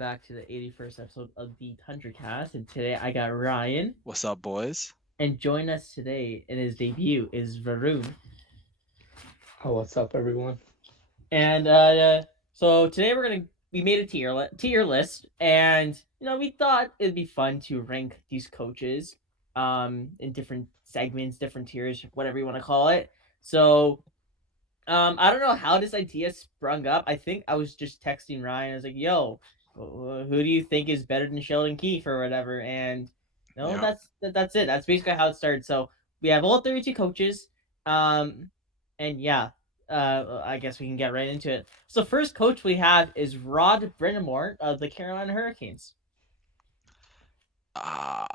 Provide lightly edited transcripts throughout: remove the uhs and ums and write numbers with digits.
back to the 81st episode of the Tundra Cast. And today I got Ryan. What's up, boys? And join us today in his debut is Varun. Oh, what's up, everyone? And so today we made a tier list, and we thought it'd be fun to rank these coaches in different segments, different tiers, whatever you want to call it. So I don't know how this idea sprung up. I think I was just texting Ryan. I was like, "Yo, who do you think is better than Sheldon Keefe or whatever?" And no, Yeah. that's it. That's basically how it started. So we have all 32 coaches, um, and yeah, I guess we can get right into it. So first coach we have is Rod Brind'Amour of the Carolina Hurricanes. Uh,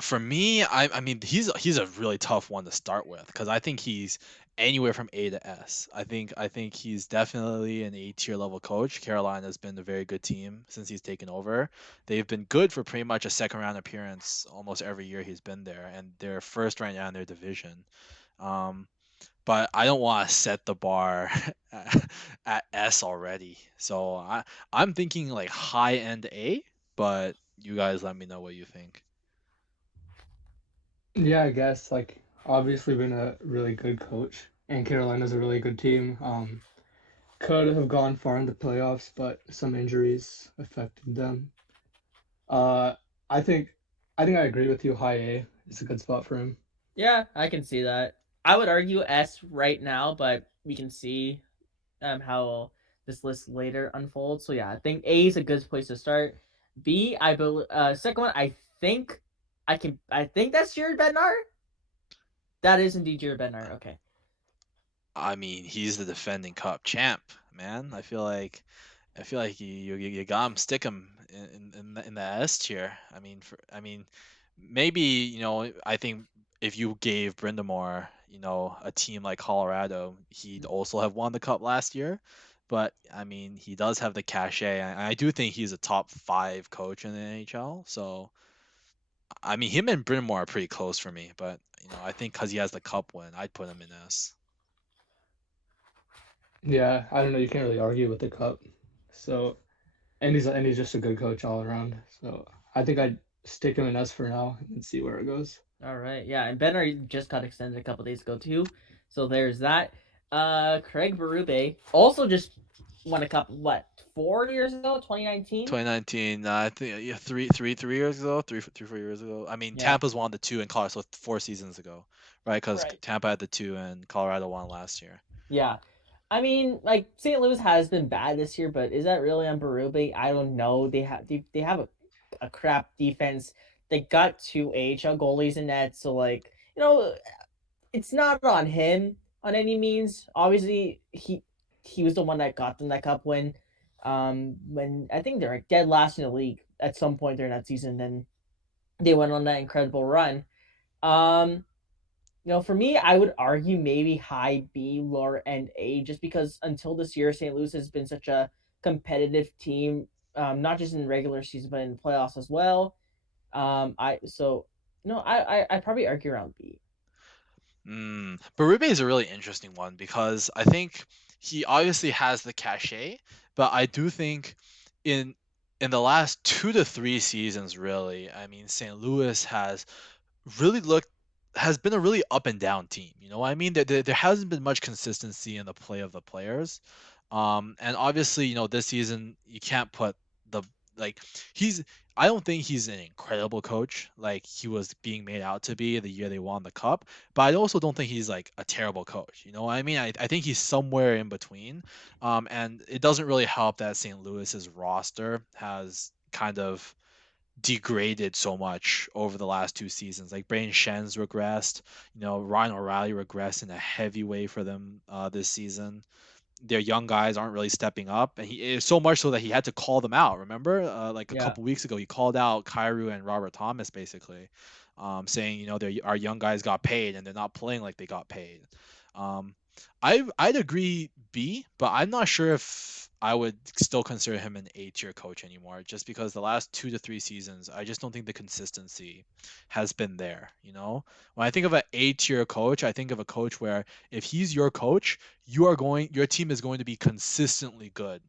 for me, I mean, he's a really tough one to start with because I think he's anywhere from A to S. I think he's definitely an A tier level coach. Carolina's been a very good team since he's taken over. They've been good for pretty much a second round appearance almost every year he's been there, and they're first right now in their division. Um, but I don't want to set the bar at S already. So I'm thinking like high end A, but you guys let me know what you think. Yeah, I guess obviously been a really good coach, and Carolina's a really good team. Could have gone far in the playoffs, but some injuries affected them. Uh, I think I agree with you. High A is a good spot for him. Yeah, I can see that. I would argue S right now, but we can see how this list later unfolds. So yeah, I think A is a good place to start. B, I believe second one, think I think that's Jared Bednar. That is indeed Jared Bednar. Okay. I mean, he's the defending cup champ, man. I feel like you got him, stick him in the S tier. I mean, maybe I think if you gave Brindamore, a team like Colorado, he'd also have won the cup last year. But I mean, he does have the cachet, and I do think he's a top five coach in the NHL. So I mean, him and Brindamore are pretty close for me. But I think because he has the cup win, I'd put him in S. Yeah, I don't know. You can't really argue with the cup. So, and he's just a good coach all around. So I think I'd stick him in S for now and see where it goes. All right. Yeah, and Bednar just got extended a couple days ago too. So there's that. Craig Berube also just won a cup. What 4 years ago? 2019. 2019, I think, yeah, three years ago, 4 years ago. I mean, Yeah. Tampa's won the two in Colorado, so 4 seasons ago, right? Because Right. Tampa had the two and Colorado won last year. Yeah. I mean, like St. Louis has been bad this year, but is that really on Berube? I don't know. They have a crap defense. They got two AHL goalies in that, so like it's not on him on any means. Obviously, he was the one that got them that cup win. When I think they're like dead last in the league at some point during that season, then they went on that incredible run. Um, for me, I would argue maybe high B, lower end A, just because until this year, St. Louis has been such a competitive team, not just in regular season but in playoffs as well. I so no, I probably argue around B. Berube is a really interesting one because I think he obviously has the cachet, but I do think in in the last 2 to 3 seasons, really, I mean, St. Louis really looked has been a really up and down team. You know what I mean? There hasn't been much consistency in the play of the players. And obviously, this season you can't put the like he's I don't think he's an incredible coach like he was being made out to be the year they won the cup, but I also don't think he's like a terrible coach. You know what I mean? I think he's somewhere in between. And it doesn't really help that St. Louis's roster has kind of degraded so much over the last 2 seasons. Like Braden Shen's regressed, Ryan O'Reilly regressed in a heavy way for them this season. Their young guys aren't really stepping up, and he is so much so that he had to call them out. Remember, like a Yeah. couple weeks ago, he called out Kyrou and Robert Thomas basically, saying our young guys got paid and they're not playing like they got paid. Um, I'd agree B, but I'm not sure if I would still consider him an A tier coach anymore, just because the last 2 to 3 seasons, I just don't think the consistency has been there. When I think of an A tier coach, I think of a coach where if he's your coach, your team is going to be consistently good,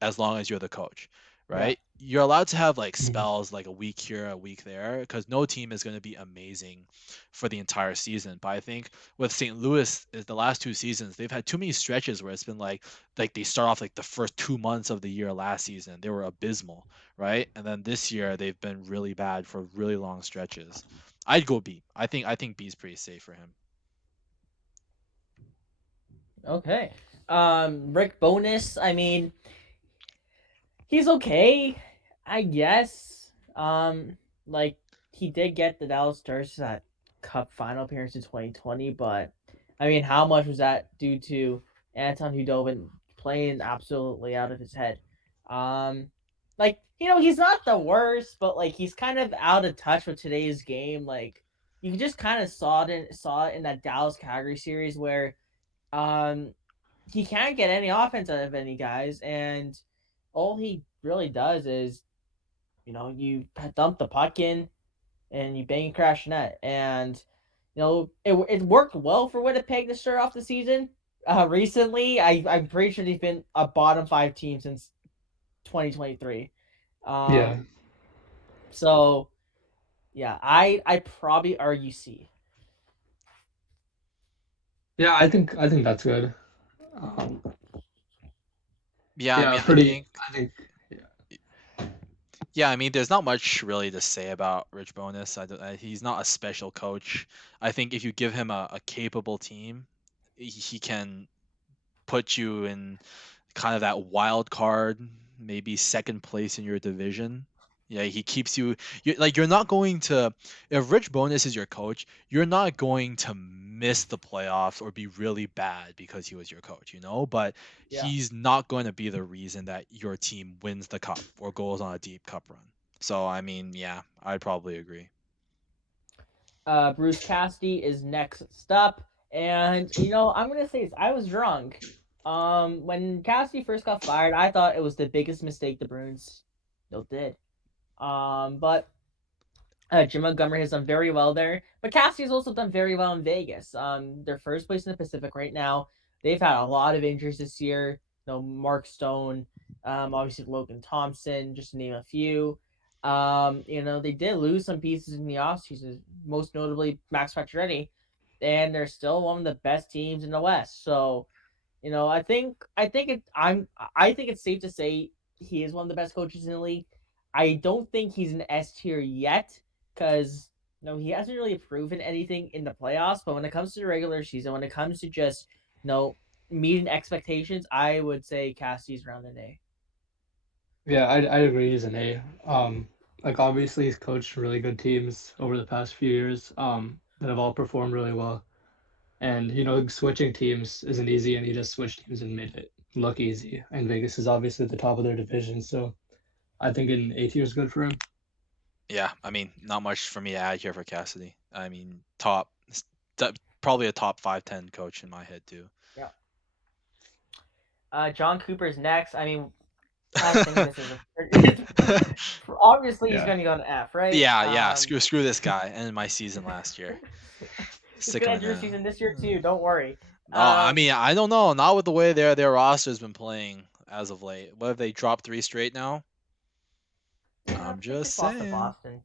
as long as you're the coach. Yeah. right? You're allowed to have like Mhm. spells like a week here, a week there, because no team is going to be amazing for the entire season. But I think with St. Louis, is the last 2 seasons, they've had too many stretches where it's been like they start off like the first 2 months of the year last season, they were abysmal, right? And then this year they've been really bad for really long stretches. I'd go B. I think B is pretty safe for him. Okay. Rick Bonus. I mean, he's okay, I guess. Like he did get the Dallas Stars to that Cup final appearance in 2020, but I mean, how much was that due to Anton Hudobin playing absolutely out of his head? Um, like he's not the worst, but like he's kind of out of touch with today's game. Like you just kind of saw it in that Dallas Calgary series where um he can't get any offense out of any guys, and all he really does is, you dump the puck in and you bang and crash net, and it worked well for Winnipeg to start off the season. Recently, I'm pretty sure they've been a bottom five team since 2023. Yeah, Um, so yeah, I probably argue C. yeah. I think that's good. Um, Yeah, I yeah, mean, I pretty. think I think. Yeah, yeah, I mean, there's not much really to say about Rich Bonus. He's not a special coach. I think if you give him a capable team, he can put you in kind of that wild card, maybe second place in your division. Yeah, he keeps you're not going to, if Rich Bonus is your coach, you're not going to miss the playoffs or be really bad because he was your coach, but Yeah. he's not going to be the reason that your team wins the cup or goes on a deep cup run. So I mean, yeah, I'd probably agree. Bruce Cassidy is next up, and I'm gonna say this: I was drunk. When Cassidy first got fired, I thought it was the biggest mistake the Bruins did. But Jim Montgomery has done very well there, but Cassidy's also done very well in Vegas. They're first place in the Pacific right now. They've had a lot of injuries this year. Mark Stone, obviously Logan Thompson, just to name a few. They did lose some pieces in the offseason, most notably Max Pacioretty, and they're still one of the best teams in the West. So, I think it's safe to say he is one of the best coaches in the league. I don't think he's an S tier yet because he hasn't really proven anything in the playoffs. But when it comes to the regular season, when it comes to just meeting expectations, I would say Cassie's around an A. yeah. I agree. He's an A. Like obviously he's coached really good teams over the past few years. That have all performed really well. And switching teams isn't easy, and he just switched teams and made it look easy. And Vegas is obviously at the top of their division, so I think an A tier is good for him. Yeah, I mean, not much for me to add here for Cassidy. I mean, probably a top 5-10 coach in my head too. Yeah. John Cooper's next. I mean, I think this is obviously he's Yeah. going to go an F, right? Yeah, yeah. Screw this guy. Ended my season last year. He's Sick going of to it end your now. season this year too. Don't worry. Oh, I Um, mean, I don't know. Not with the way their roster's been playing as of late. What have they dropped 3 straight now? I I'm think just just lost to saying. Boston.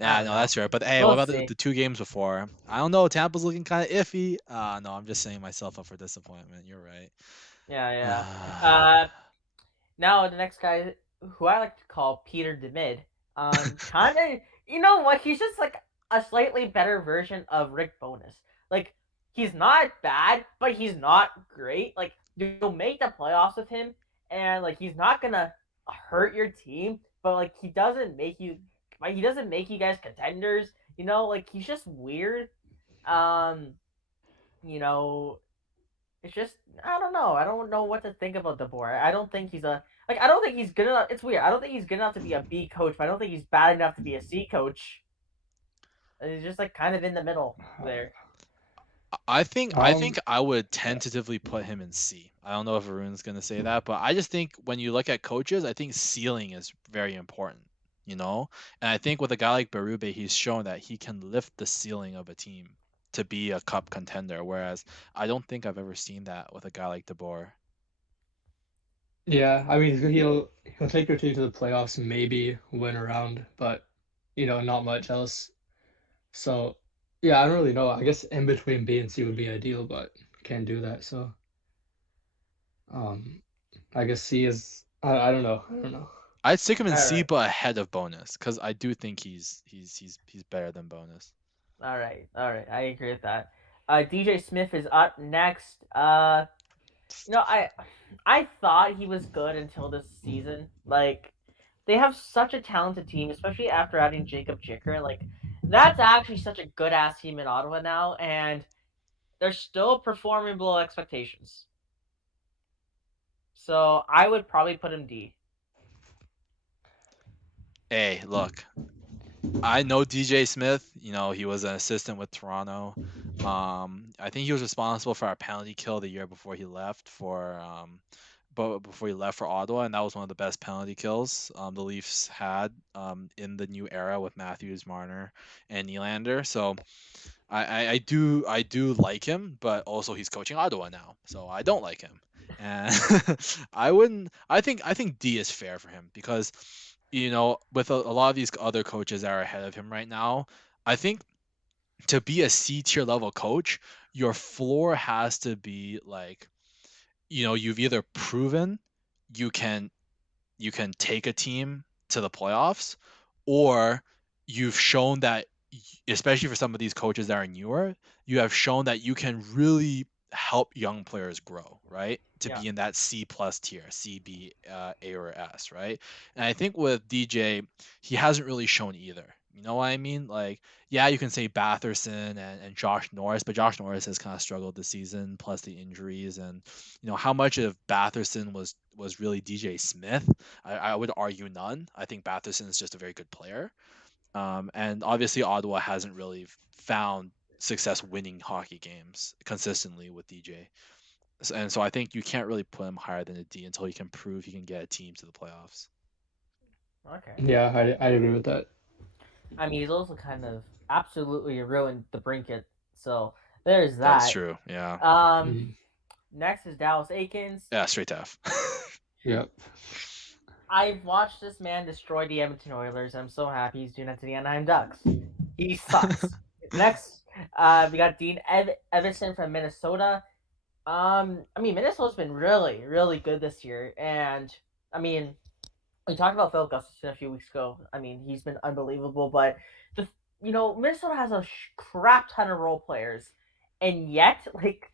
I Yeah, don't no, know. that's right. But hey, what We'll about the, see. the 2 games before? I don't know. Tampa's looking kind of iffy. No, I'm just setting myself up for disappointment. You're right. Yeah, yeah. Now the next guy, who I like to call Peter DeMid, kind of, you know what? He's just like a slightly better version of Rick Bonus. Like he's not bad, but he's not great. Like you'll make the playoffs with him, and like he's not gonna hurt your team, but like he doesn't make you guys contenders. Like he's just weird. Um, you know, it's just I don't know. I don't know what to think about DeBoer. I don't think he's a like. I don't think he's good enough. It's weird. I don't think he's good enough to be a B coach, but I don't think he's bad enough to be a C coach. He's just like kind of in the middle there. I think Um, I would yeah, tentatively put him in C. I don't know if Arun's gonna say that, but I just think when you look at coaches, I think ceiling is very important, you know? And I think with a guy like Berube, he's shown that he can lift the ceiling of a team to be a cup contender, whereas I don't think I've ever seen that with a guy like DeBoer. Yeah, I mean he'll take your team to the playoffs, maybe win a round, but not much else. So yeah, I don't really know. I guess in between B and C would be ideal, but can't do that. So um, I guess C is I don't know. I don't know. I'd stick him in All C, right, but ahead of bonus, because I do think he's better than bonus. all right. I agree with that. DJ Smith is up next. I thought he was good until this season. Like, they have such a talented team, especially after adding Jacob Jicker. Like, that's actually such a good ass team in Ottawa now, and they're still performing below expectations. So I would probably put him D. Hey, look, I know DJ Smith. He was an assistant with Toronto. I think he was responsible for our penalty kill the year before he left but before he left for Ottawa, and that was one of the best penalty kills the Leafs had in the new era with Matthews, Marner, and Nylander. So I do like him, but also he's coaching Ottawa now, so I don't like him. And I wouldn't. I think D is fair for him because with a lot of these other coaches that are ahead of him right now, I think to be a C tier level coach, your floor has to be like you've either proven you can take a team to the playoffs, or you've shown that, especially for some of these coaches that are newer, you have shown that you can really help young players grow, right? To Yeah. be in that C plus tier, C, B, A, or S, right? And I think with DJ, he hasn't really shown either. You know what I mean? Like, yeah, you can say Batherson and Josh Norris, but Josh Norris has kind of struggled this season, plus the injuries, and how much of Batherson was really DJ Smith. I would argue none. I think Batherson is just a very good player. And obviously Ottawa hasn't really found success winning hockey games consistently with DJ. And so I think you can't really put him higher than a D until he can prove he can get a team to the playoffs. Okay. Yeah, I agree with that. I mean, he's also kind of absolutely ruined the Brinket. So there's That's that. true. Yeah. Um, Mm, Next is Dallas Aikens. Yeah, straight to F. yep. I've watched this man destroy the Edmonton Oilers. I'm so happy he's doing that to the Anaheim Ducks. He sucks. Next, we got Dean Evason from Minnesota. I mean, Minnesota's been really, really good this year, and I mean, we talked about Phil Gustafson a few weeks ago. I mean, he's been unbelievable, but the Minnesota has a crap ton of role players, and yet like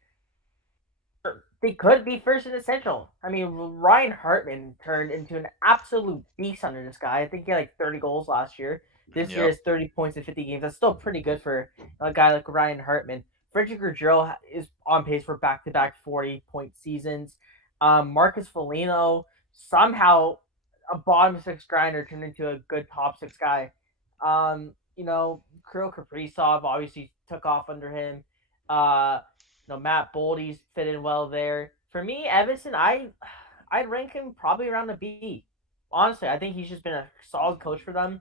they could be first in the Central. I mean, Ryan Hartman turned into an absolute beast under this guy. I think he had like 30 goals last year. This year Yep. is 30 points in 50 games. That's still pretty good for a guy like Ryan Hartman. Frederick Gaudreau is on pace for back-to-back 40-point seasons. Marcus Foligno somehow a bottom six grinder turned into a good top six guy. Kirill Kaprizov obviously took off under him. Uh, Matt Boldy's fit in well there. For me, Evanson, I'd rank him probably around a B. Honestly, I think he's just been a solid coach for them.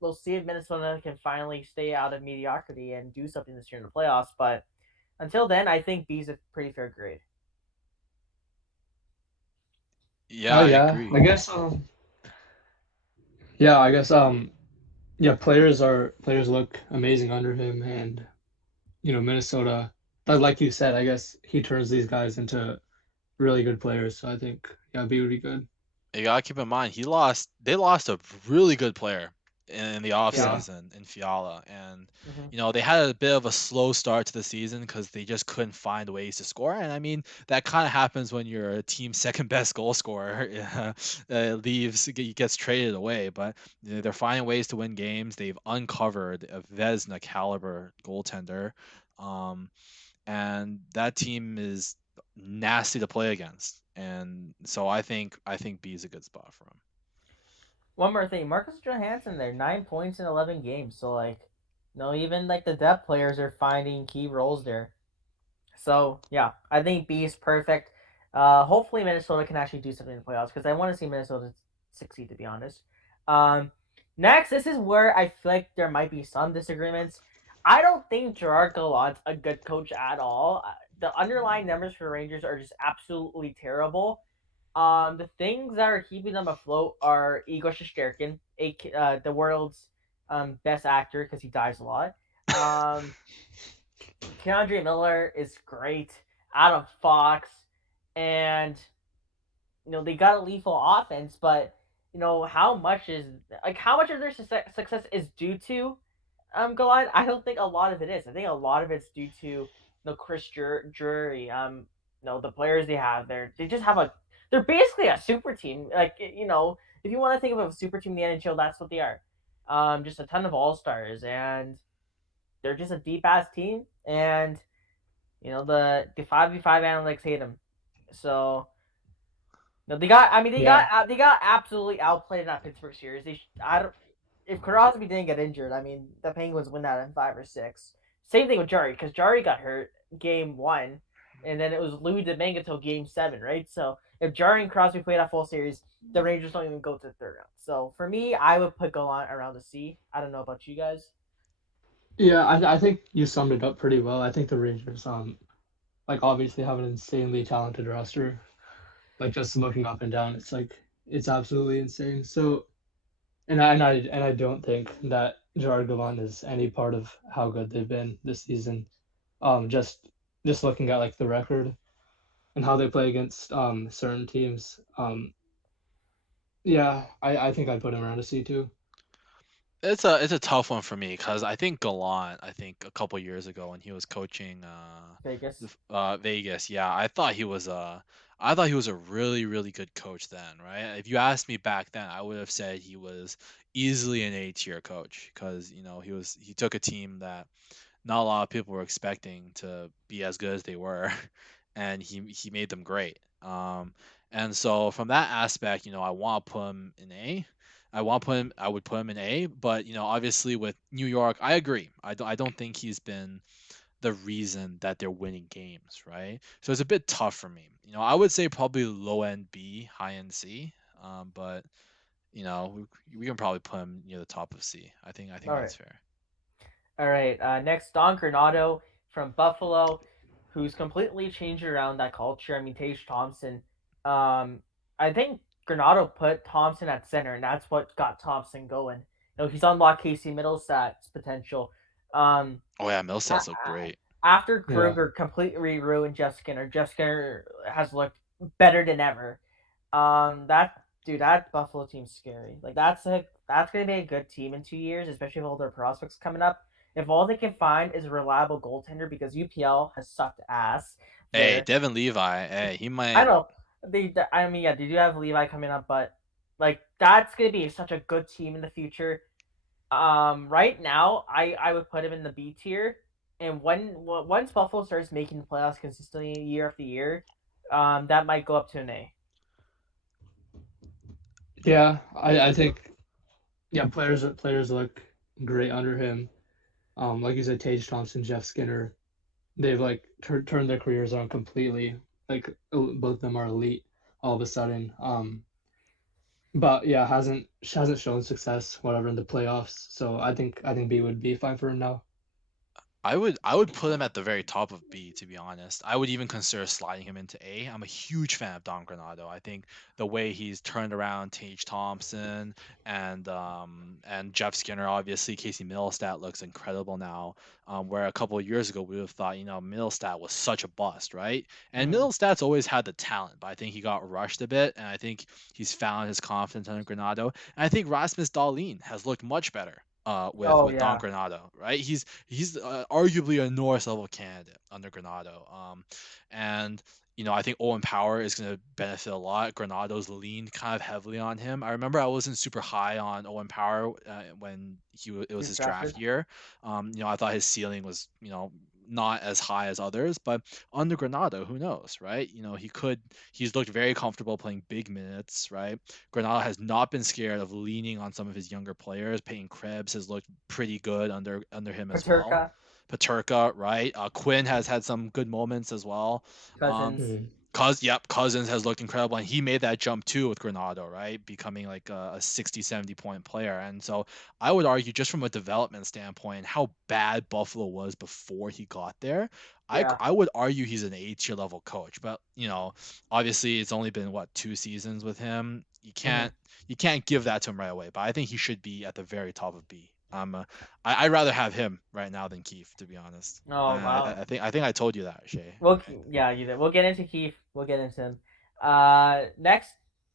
We'll see if Minnesota can finally stay out of mediocrity and do something this year in the playoffs. But until then, I think B's a pretty fair grade. Yeah, Oh I yeah, agree. I guess yeah, I guess yeah, players look amazing under him, and Minnesota, like you said, I guess he turns these guys into really good players. So I think yeah, B would be good. You gotta keep in mind they lost a really good player in the Yeah. Fiala. offseason in Fiala, and Mm-hmm. they had a bit of a slow start to the season because they just couldn't find ways to score. And I mean, that kind of happens when your team's second best goal scorer gets traded away, but they're finding ways to win games. They've uncovered a Vesna caliber goaltender, um, and that team is nasty to play against. And so I think B is a good spot for him. One more thing, Marcus Johansson there, 9 points in 11 games. So like, even like the depth players are finding key roles there. So yeah, I think B is perfect. Hopefully Minnesota can actually do something in the playoffs because I want to see Minnesota succeed. To be honest. Um, Next, this is where I feel like there might be some disagreements. I don't think Gerard Gallant's a good coach at all. The underlying numbers for the Rangers are just absolutely terrible. The things that are keeping them afloat are Igor Shesterkin, the world's best actor because he dies a lot. Um, Keandre Miller is great. Adam Fox, and they got a lethal offense, but how much of their success is due to Goliath? I don't think a lot of it is. I think a lot of it's due to Chris Drury. The players they have there, they're basically a super team. If you want to think of a super team in the NHL, that's what they are. Just a ton of all stars, and they're just a deep ass team. And the 5v5 analytics hate them. So no, they got. I mean, Yeah, they got absolutely outplayed in that Pittsburgh series. I don't. If Crosby didn't get injured, I mean, the Penguins win that in 5 or 6. Same thing with Jari because Jari got hurt game 1, and then it was Louis Domingue until game 7, right? So if Jari and Crosby play that full series, the Rangers don't even go to the third round. So for me, I would put Gallant around the C. I don't know about you guys. yeah. I think you summed it up pretty well. I think the Rangers, like obviously have an insanely talented roster. Like just looking up and down, it's like it's absolutely insane. So, and I don't think that Gerard Gallant is any part of how good they've been this season. Just looking at like the record and how they play against certain teams. Yeah, I think I'd put him around a C too. It's a tough one for me because I think Gallant. I think a couple years ago when he was coaching Vegas. Vegas, yeah, I thought he was a really good coach then, right? If you asked me back then, I would have said he was easily an A tier coach because he took a team that not a lot of people were expecting to be as good as they were, and he made them great. And so from that aspect, I want to put him in A. I would put him in A, but obviously with New York, I agree. I don't think he's been the reason that they're winning games, right? So it's a bit tough for me. I would say probably low end B, high end C. But we can probably put him near the top of C. I think All right. that's fair. All right. Next, Don Granado from Buffalo, who's completely changed around that culture. I mean, Tage Thompson. I think Granado put Thompson at center, and that's what got Thompson going. He's unlocked Casey Middlestat's potential. Um, Oh yeah, a- Millsats look great. After Yeah, Kruger completely ruined Jeff Skinner has looked better than ever. That Buffalo team's scary. Like that's gonna be a good team in 2 years, especially with all their prospects coming up. If all they can find is a reliable goaltender, because UPL has sucked ass Hey, there. Devin Levi. Hey, he I might. know I mean, yeah, they do have Levi coming up, but like that's gonna be such a good team in the future. Right now, I would put him in the B tier, and once Buffalo starts making the playoffs consistently year after year, that might go up to an A. yeah. I think yeah. Players look great under him. Like you said, Tage Thompson, Jeff Skinner. They've like turned their careers on completely. Like both of them are elite all of a sudden. But yeah, hasn't shown success whatever in the playoffs. So I think B would be fine for him now. I would put him at the very top of B, to be honest. I would even consider sliding him into A. I'm a huge fan of Don Granado. I think the way he's turned around Tage Thompson and Jeff Skinner, obviously Casey Middlestat looks incredible now. Where a couple of years ago we would have thought, Middlestat was such a bust, right? And Mm-hmm. Middlestat's always had the talent, but I think he got rushed a bit, and I think he's found his confidence under Granado. And I think Rasmus Dahlin has looked much better with Oh Don yeah, Granado, right? He's arguably a Norris level candidate under Granado. And I think Owen Power is going to benefit a lot. Granado's leaned kind of heavily on him. I remember I wasn't super high on Owen Power when it he was was his drafted. draft year. I thought his ceiling was not as high as others, but under Granado, who knows, right? He's looked very comfortable playing big minutes, right? Granado has not been scared of leaning on some of his younger players. Peyton Krebs has looked pretty good under him as well. Paterka, Paterka, right? Quinn has had some good moments as well. Um, Cousins. Mm. Cousins has looked incredible, and he made that jump too with Granado, right? Becoming like a 60, 70 point player. And so I would argue, just from a development standpoint, how bad Buffalo was before he got there, Yeah. I would argue he's an A tier level coach. But obviously it's only been what, 2 seasons with him. Hmm. You can't give that to him right away. But I think he should be at the very top of B. I'd rather have him right now than Keith, to be honest. Oh wow. I think I told you that, Shay. Yeah, you did. We'll get into Keith. We'll get into him. Next,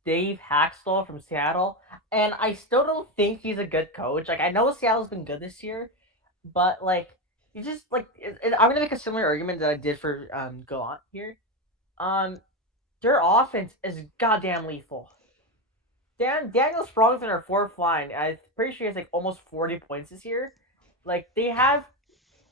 Dave Haxtell from Seattle, and I still don't think he's a good coach. Like I know Seattle's been good this year, but like you just like I'm gonna make a similar argument that I did for Gallant here. Um, their offense is goddamn lethal. Daniel Sprong's in our fourth line. I'm pretty sure he has like almost 40 points this year. Like they have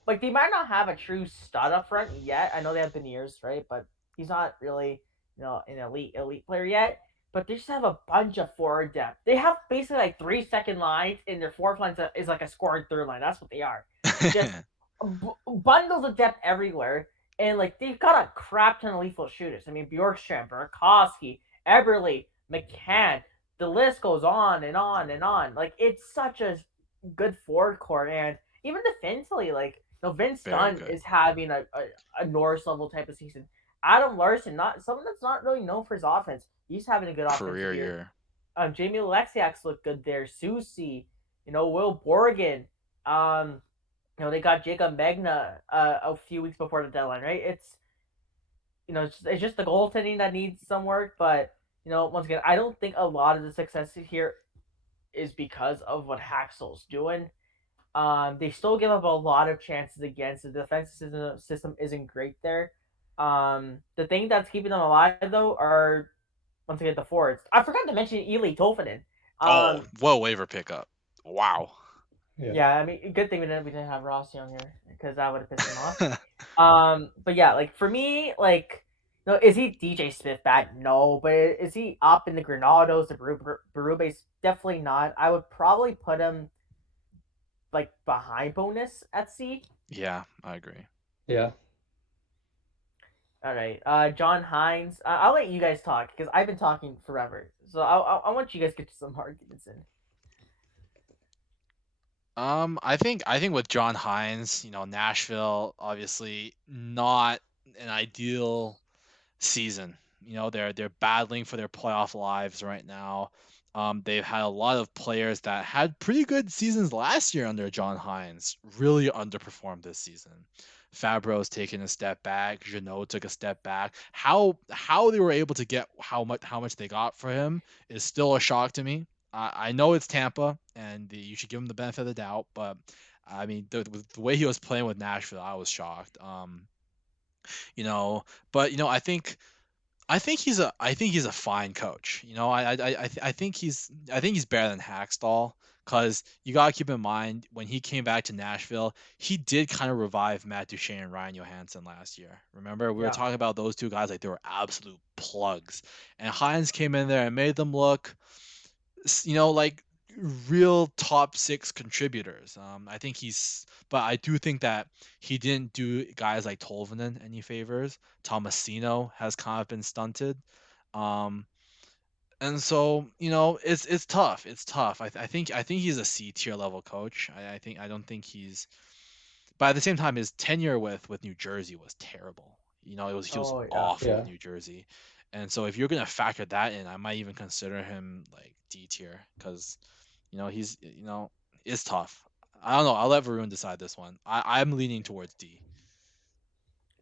like they might not have a true stud up front yet. I know they have Beniers, right? But he's not really, an elite player yet. But they just have a bunch of forward depth. They have basically like 3 second lines, and their fourth line is like a scoring third line. That's what they are. Just bundles of depth everywhere, and like they've got a crap ton of lethal shooters. I mean, Bjorkstrand, Burakovsky, Eberle, McCann. The list goes on and on and on. Like it's such a good forward core, and even defensively, like Vince Very Dunn good. is having a Norris level type of season. Adam Larson, not someone that's not really known for his offense. He's having a good offensive Career year. year. Jamie Alexiak's looked good there. Susie, Will Borgen. Um, they got Jacob Magna a few weeks before the deadline, right? It's just the goaltending that needs some work, but once again, I don't think a lot of the success here is because of what Haxel's doing. They still give up a lot of chances against the defensive system isn't great there. The thing that's keeping them alive though are once again the forwards. I forgot to mention Ely Tolfanen. Oh, Um, well, waiver pickup. Wow. Yeah. yeah, I mean, good thing we didn't have Rossi on here because that would have pissed him off. But yeah, like for me, like, no, is he DJ Smith bad? No, but is he up in the Granados, the Berubes? Definitely not. I would probably put him like behind bonus at C. Yeah, I agree. Yeah. All right, John Hines. I'll let you guys talk because I've been talking forever. So I want you guys to get to some arguments in. I think with John Hines, Nashville obviously not an ideal season. They're battling for their playoff lives right now. They've had a lot of players that had pretty good seasons last year under John Hines, really underperformed this season. Fabro's taken a step back. Jeannot took a step back. How they were able to get how much they got for him is still a shock to me. I know it's Tampa, and you should give him the benefit of the doubt, but I mean the way he was playing with Nashville, I was shocked. You know, but I think he's a fine coach. I think he's better than Hackstall, because you gotta keep in mind when he came back to Nashville, he did kind of revive Matt Duchene and Ryan Johansson last year. Remember, we were Yeah. talking about those two guys like they were absolute plugs, and Hines came in there and made them look, like real top six contributors. But I do think that he didn't do guys like Tolvanen any favors. Tomasino has kind of been stunted. Um, and so, it's tough. It's tough. I think he's a C tier level coach. I don't think he's, but at the same time, his tenure with New Jersey was terrible. He was Oh yeah. awful with Yeah. New Jersey. And so if you're gonna factor that in, I might even consider him like D tier, because he's it's tough. I don't know. I'll let Varun decide this one. I'm leaning towards D.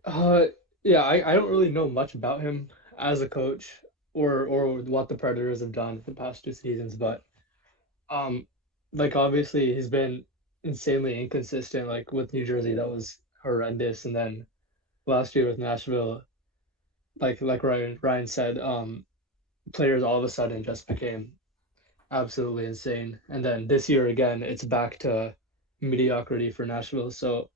Uh, yeah, I don't really know much about him as a coach or what the Predators have done for the past 2 seasons, but um, like obviously he's been insanely inconsistent. Like with New Jersey, that was horrendous, and then last year with Nashville, like Ryan said, players all of a sudden just became absolutely insane, and then this year again, it's back to mediocrity for Nashville. So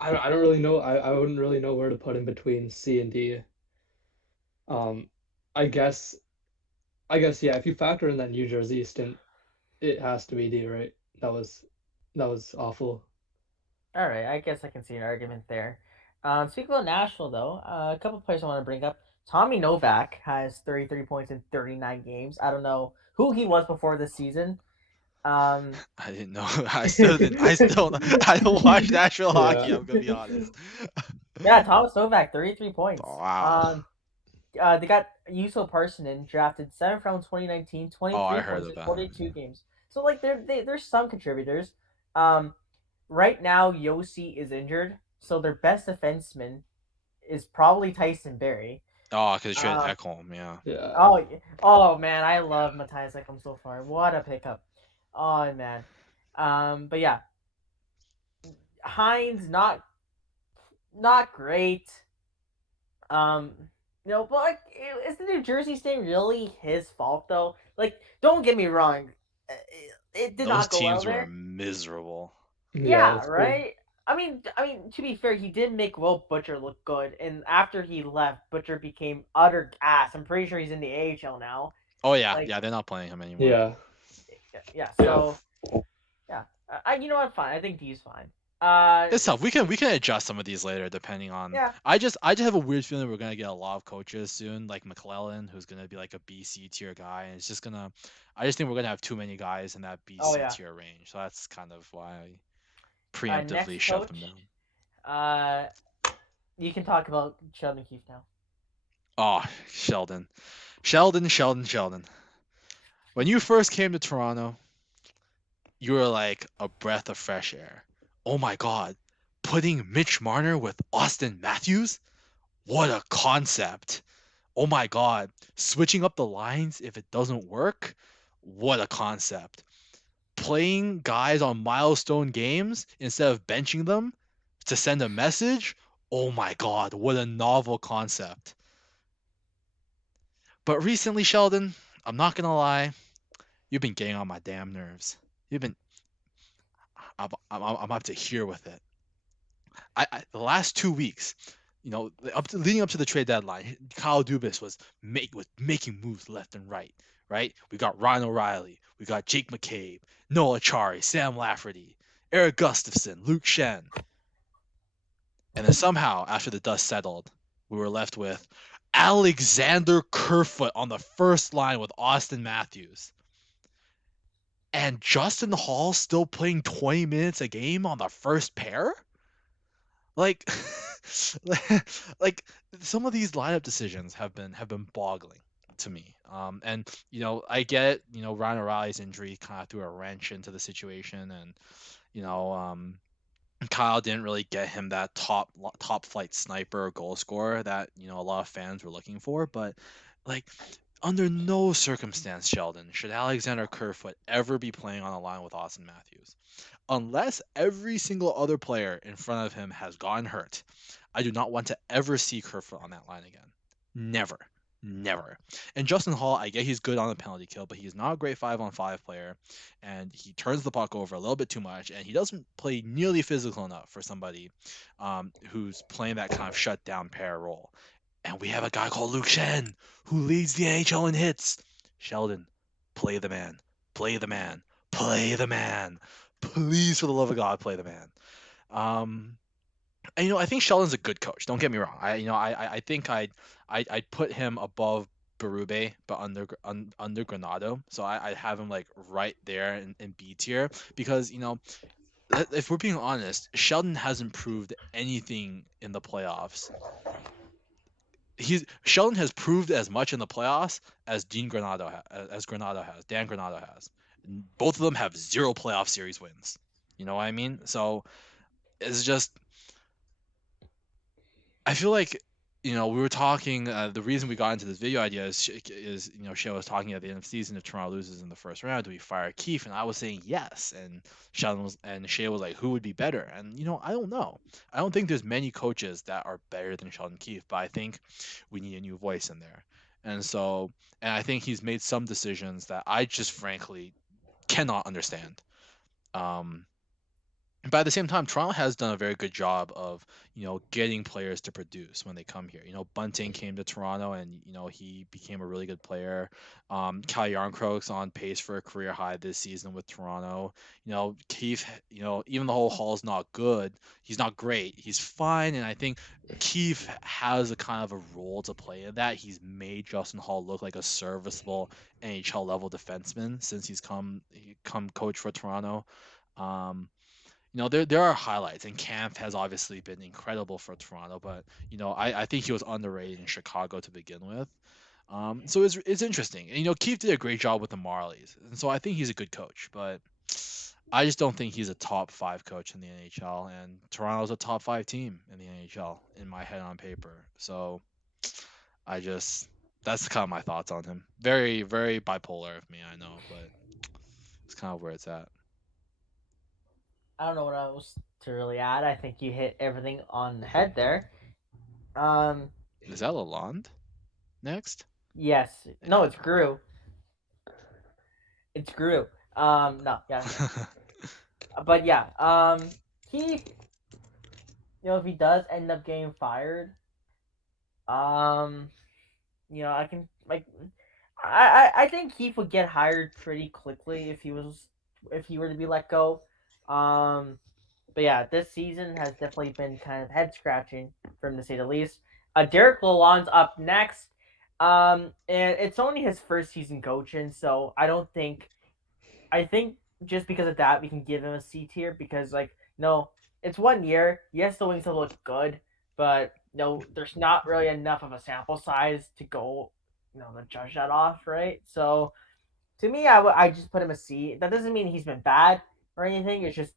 I don't really know. I wouldn't really know where to put him between C and D. Um, I guess yeah. If you factor in that New Jersey stint, it has to be D, right? That was awful. All right, I guess I can see an argument there. Speaking about Nashville, though, a couple players I want to bring up. Tommy Novak has 33 points in 39 games. I don't know who he was before this season. Um, I didn't know. I still didn't. I still. I don't watch Nashville Yeah. hockey. I'm gonna be honest. yeah, Thomas Novak, 33 points. Wow. They got Yuso Parsonen drafted 7th round 2019, Oh, I 23 heard points of in that. 42 games. So like there's some contributors. Um, right now Yossi is injured, so their best defenseman is probably Tyson Berry. Oh, because you traded Um, Ekholm, yeah. Yeah. oh man, I love Matthias Ekholm so far. What a pickup! Oh man, but yeah, Hines not great. Um, but like, is the New Jersey thing really his fault though? Like, don't get me wrong, it did Those not go well teams were there. miserable. Yeah, Yeah, that's true. right. I mean, to be fair, he did make Will Butcher look good, and after he left, Butcher became utter ass. I'm pretty sure he's in the AHL now. Oh yeah, Like, yeah. They're not playing him anymore. Yeah. yeah. Yeah. So, yeah, you know what? Fine. I think D's fine. Uh, It's tough. We can adjust some of these later depending on. yeah. I just have a weird feeling we're gonna get a lot of coaches soon, like McClellan, who's gonna be like a BC tier guy, and it's just gonna. I just think we're gonna have too many guys in that Oh BC yeah. tier range, so that's kind of why I preemptively Next shoved them coach. down. Uh, you can talk about Sheldon Keefe now. Oh, Sheldon. When you first came to Toronto, you were like a breath of fresh air. Oh my God, putting Mitch Marner with Austin Matthews? What a concept. Oh my God, switching up the lines if it doesn't work? What a concept. Playing guys on milestone games instead of benching them to send a message? Oh my God, what a novel concept. But recently, Sheldon, I'm not gonna lie, you've been getting on my damn nerves. You've been, I'm up to here with it. The last 2 weeks, leading up to the trade deadline, Kyle Dubas was making moves left and right. Right, we got Ryan O'Reilly, we got Jake McCabe, Noah Achari, Sam Lafferty, Eric Gustafson, Luke Shen, and then somehow after the dust settled, we were left with Alexander Kerfoot on the first line with Austin Matthews. And Justin Hall still playing 20 minutes a game on the first pair? Like like some of these lineup decisions have been boggling to me. And I get, Ryan O'Reilly's injury kind of threw a wrench into the situation, and you know, Kyle didn't really get him that top flight sniper goal scorer that a lot of fans were looking for. But like, under no circumstance, Sheldon, should Alexander Kerfoot ever be playing on a line with Austin Matthews. Unless every single other player in front of him has gotten hurt, I do not want to ever see Kerfoot on that line again. Never. Never. And Justin Hall, I get he's good on the penalty kill, but he's not a great 5-on-5 player, and he turns the puck over a little bit too much, and he doesn't play nearly physical enough for somebody who's playing that kind of shutdown pair role. And we have a guy called Luke Shen who leads the NHL in hits. Sheldon, play the man. Play the man. Play the man. Please, for the love of God, play the man. Um, and I think Sheldon's a good coach. Don't get me wrong. I think I'd put him above Berube, but under Granado. So I have him like right there in B tier because if we're being honest, Sheldon hasn't proved anything in the playoffs. Sheldon has proved as much in the playoffs as Dan Granado has. Both of them have 0 playoff series wins. You know what I mean? So it's just, I feel like we were talking. The reason we got into this video idea is Shea was talking at the end of the season, if Toronto loses in the first round, do we fire Keefe? And I was saying yes, and Shea was like, who would be better? And I don't know. I don't think there's many coaches that are better than Sheldon Keefe, but I think we need a new voice in there. And I think he's made some decisions that I just frankly cannot understand. Um, But at the same time, Toronto has done a very good job of, getting players to produce when they come here. Bunting came to Toronto and, he became a really good player. Cal Yarncroke's on pace for a career high this season with Toronto. Keith, even the whole Hall's not good. He's not great. He's fine. And I think Keith has a kind of a role to play in that. He's made Justin Hall look like a serviceable NHL level defenseman since he come coach for Toronto. Um, there are highlights, and Camp has obviously been incredible for Toronto, but I think he was underrated in Chicago to begin with. So it's interesting. And Keith did a great job with the Marlies, and so I think he's a good coach, but I just don't think he's a top five coach in the NHL, and Toronto's a top five team in the NHL in my head on paper. So I just that's kind of my thoughts on him. Very, very bipolar of me, I know, but it's kind of where it's at. I don't know what else to really add. I think you hit everything on the head there. Um, Is that Lalonde next? yes, no, Yeah. it's Gru. It's Gru. No, yeah, but yeah. He, if he does end up getting fired, um, I can like, I think Keith would get hired pretty quickly if he were to be let go. Um, but yeah, this season has definitely been kind of head scratching, from to say the least. Derek Lalonde's up next. And it's only his first season coaching, so I think just because of that we can give him a C tier because no, it's 1 year. Yes, the wings will look good, but no, there's not really enough of a sample size to go, to judge that off, right? So to me, I just put him a C. That doesn't mean he's been bad or anything. It's just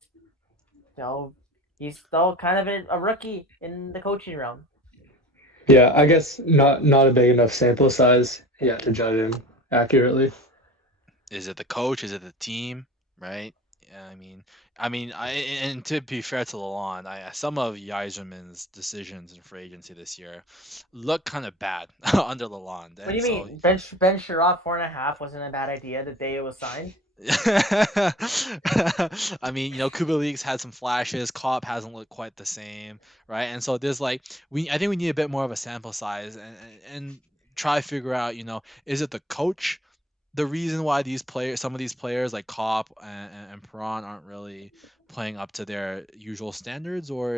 you know he's still kind of a rookie in the coaching realm. Yeah, I guess not a big enough sample size yet to judge him accurately. Is it the coach? Is it the team? Right? Yeah, and to be fair to Lalonde, some of Yzerman's decisions in free agency this year look kind of bad under Lalonde, What do and you so mean? Ben Sherrod 4.5 wasn't a bad idea the day it was signed. Kubelik's had some flashes. Kopp hasn't looked quite the same, right? And so there's like I think we need a bit more of a sample size and try to figure out, is it the coach the reason why some of these players like Kopp and Perron aren't really playing up to their usual standards, or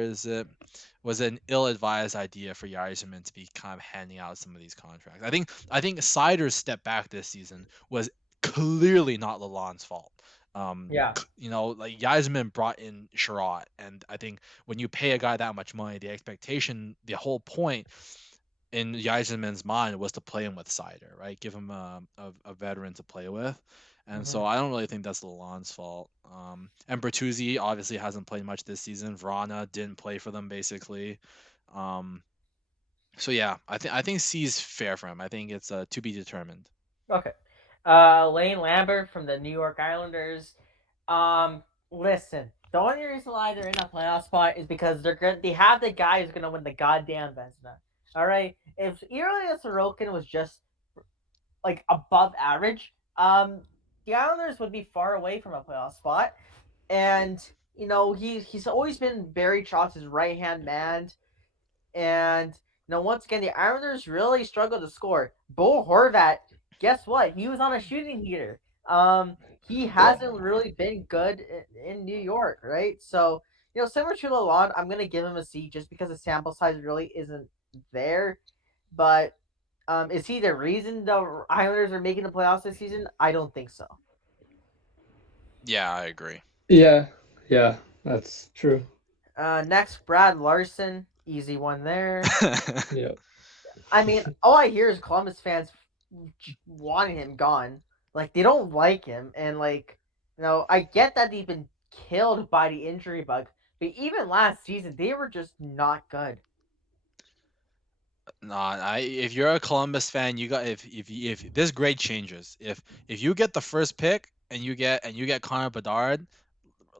was it an ill-advised idea for Yzerman to be kind of handing out some of these contracts? I think Sider's step back this season was clearly not Lalonde's fault. Yeah. Like Yzerman brought in Sherratt, and I think when you pay a guy that much money, the expectation, the whole point in Yzerman's mind was to play him with Sider, right? Give him a veteran to play with. And Hmm. so I don't really think that's Lalonde's fault. And Bertuzzi obviously hasn't played much this season. Vrana didn't play for them basically. Um, so yeah, I think C is fair for him. I think it's to be determined. Okay. Lane Lambert from the New York Islanders. Listen, the only reason why they're in a playoff spot is because they have the guy who's gonna win the goddamn Vezina. All right. If Ilya Sorokin was just above average, the Islanders would be far away from a playoff spot. And he's always been Barry Trotz's right hand man. And once again, the Islanders really struggled to score. Bo Horvat, guess what? He was on a shooting heater. He hasn't really been good in New York, right? So, similar to Lalonde, I'm gonna give him a C just because the sample size really isn't there. But is he the reason the Islanders are making the playoffs this season? I don't think so. Yeah, I agree. Yeah, yeah, that's true. Next, Brad Larson, easy one there. Yeah. I mean, all I hear is Columbus fans wanting him gone. Like they don't like him, and I get that he's been killed by the injury bug, but even last season they were just not good. Nah, if you're a Columbus fan, you got if this grade changes. If you get the first pick and you get Connor Bedard,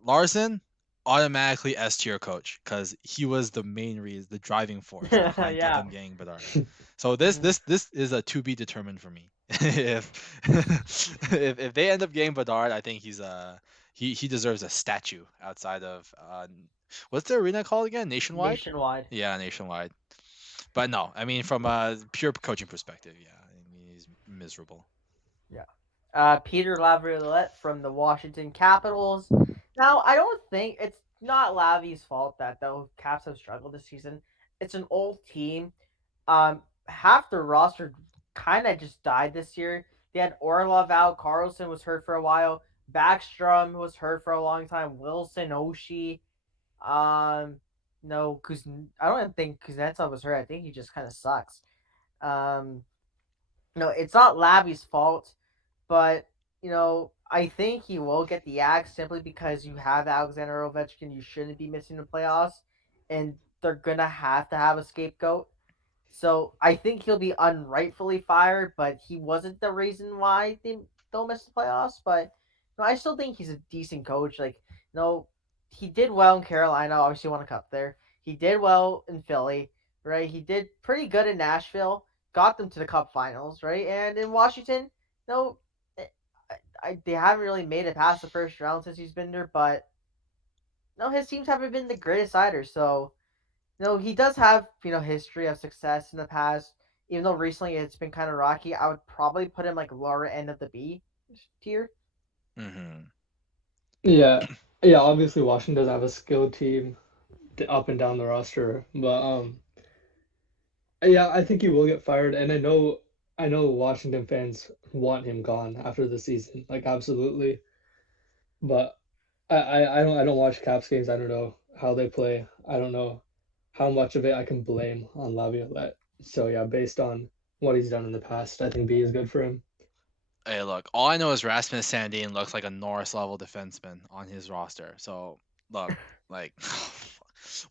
Larson automatically S tier coach because he was the main reason, the driving force behind Yeah. them getting Bedard. So this Mhm. this this is a to be determined for me. if if they end up getting Bedard, I think he deserves a statue outside of what's the arena called again? Nationwide? Nationwide. Yeah, Nationwide. But no, I mean from a pure coaching perspective, yeah, I mean, he's miserable. Yeah. Peter Laviolette from the Washington Capitals. Now, I don't think it's not Lavi's fault that the Caps have struggled this season. It's an old team. Half the roster kind of just died this year. They had Orlov out. Carlson was hurt for a while. Backstrom was hurt for a long time. Wilson, Oshie. Um, no, I don't even think Kuznetsov was hurt. I think he just kind of sucks. Um, no, it's not Lavi's fault, but I think he will get the axe simply because you have Alexander Ovechkin. You shouldn't be missing the playoffs, and they're gonna have to have a scapegoat. So I think he'll be unrightfully fired, but he wasn't the reason why they don't miss the playoffs. But I still think he's a decent coach. Like, he did well in Carolina. Obviously, won a cup there. He did well in Philly, right? He did pretty good in Nashville. Got them to the Cup Finals, right? And in Washington, no, eh, they haven't really made it past the first round since he's been there. But no, his teams haven't been the greatest either. So he does have history of success in the past. Even though recently it's been kind of rocky, I would probably put him like lower end of the B tier. Hmm. Yeah, yeah. Obviously, Washington does have a skilled team up and down the roster, but yeah, I think he will get fired, and I know Washington fans want him gone after the season, like absolutely. But I don't watch Caps games. I don't know how they play. I don't know how much of it I can blame on Laviolette. So yeah, based on what he's done in the past, I think B is good for him. Hey, look, all I know is Rasmus Sandin looks like a Norris level defenseman on his roster. So look, like,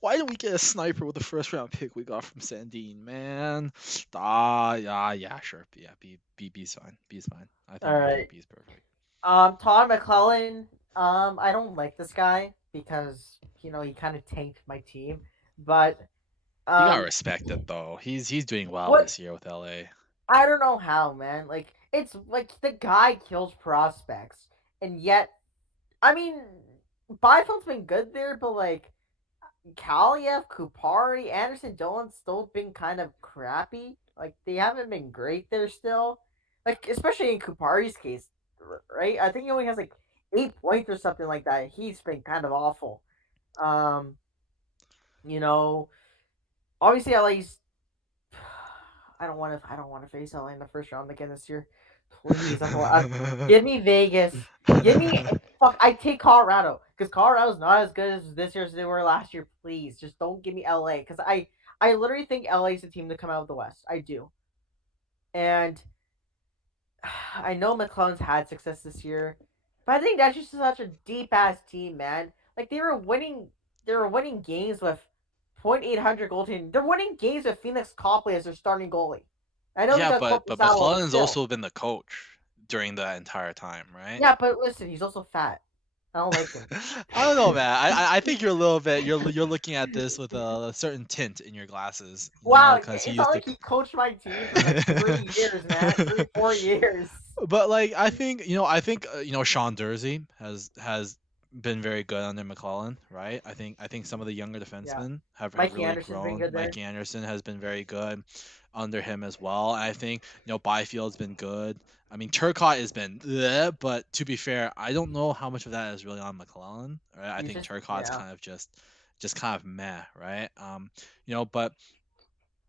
why didn't we get a sniper with the first round pick we got from Sandin, man? Yeah, sure, yeah, B's fine, B's fine. All I think right. B's perfect. Todd McClellan. I don't like this guy because he kind of tanked my team. But You gotta um, respect it though. He's doing well what this year with LA. I don't know how, man. Like it's like the guy kills prospects, and yet I mean, Byfield's been good there, but like Kaliev, Kupari, Anderson, Dolan's still been kind of crappy. Like they haven't been great there still. Like especially in Kupari's case, right? I think he only has like 8 points or something like that. He's been kind of awful. Um, you know, obviously LA's. I don't want to face LA in the first round again this year. Please, give me Vegas. Give me fuck. I take Colorado because Colorado's not as good as this year as they were last year. Please, just don't give me LA because I literally think LA is the team to come out of the West. I do, and I know McClellan's had success this year, but I think that's just such a deep ass team, man. Like they were winning games with .800 goaltending. They're winning games with Phoenix Copley as their starting goalie. I know they Yeah, got but Korpisalo, but McClellan's still. also been the coach during that entire time, right? Yeah, but listen, he's also fat. I don't like him. I don't know, man. I think you're a little bit you're looking at this with a certain tint in your glasses, Wow, because he it's not used to. like he coached my team for like 3 years, man. 4 years. But like I think Sean Dursey has been very good under McClellan, right? I think some of the younger Yeah, defensemen have Mikey really Anderson's been grown. good there. Mikey Anderson has been very good under him as well. And I think Byfield's been good. I mean Turcotte has been bleh, but to be fair, I don't know how much of that is really on McClellan. Right? I He's think just Turcotte's yeah. kind of just kind of meh, right? But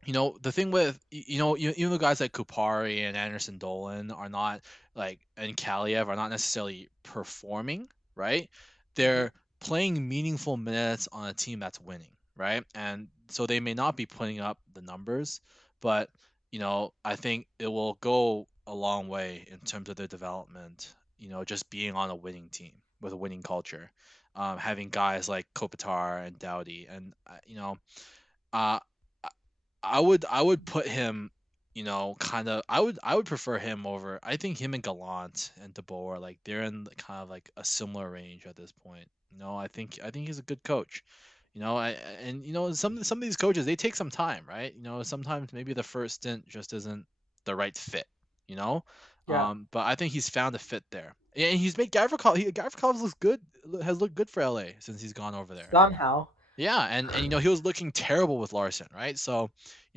the thing with even the guys like Kupari and Anderson Dolan are not and Kaliev are not necessarily performing, right? Mhm. They're playing meaningful minutes on a team that's winning, right? And so they may not be putting up the numbers, but I think it will go a long way in terms of their development. Just being on a winning team with a winning culture, having guys like Kopitar and Dowdy, and uh, I would put him, kind of. I would prefer him over. I think him and Gallant and DeBoer, like they're in kind of like a similar range at this point. I think he's a good coach. And some of these coaches they take some time, right? Sometimes maybe the first stint just isn't the right fit. you know. Yeah, But I think he's found a fit there, and he's made Gavrikov. Gavrikov looks good, has looked good for LA since he's gone over there. somehow. Yeah, and he was looking terrible with Larson, right? So,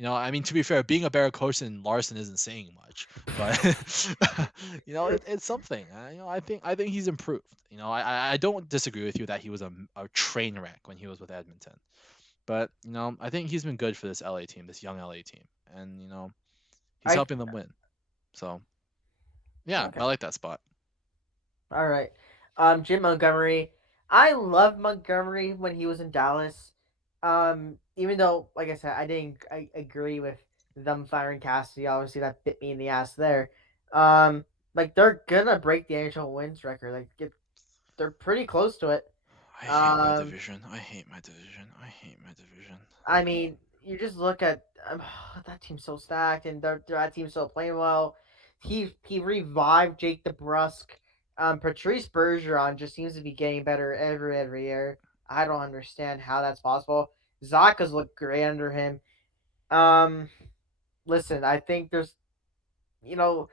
I mean, to be fair, being a better coach than Larson isn't saying much, but it's something. I think he's improved. I don't disagree with you that he was a train wreck when he was with Edmonton, but I think he's been good for this LA team, this young LA team, and he's I helping them win. So yeah, I okay. like that spot. All right. Jim Montgomery. I love Montgomery when he was in Dallas. Even though, like I said, I agree with them firing Cassidy. Obviously, that bit me in the ass there. Like they're gonna break the NHL wins record. They're pretty close to it. I hate my Um, division. I hate my division. I hate my division. I mean, you just look at that team's so stacked, and that team's still playing well. He revived Jake DeBrusk. Patrice Bergeron just seems to be getting better every year. I don't understand how that's possible. Zaka's looked great under him. Um, Listen, I think there's, you know,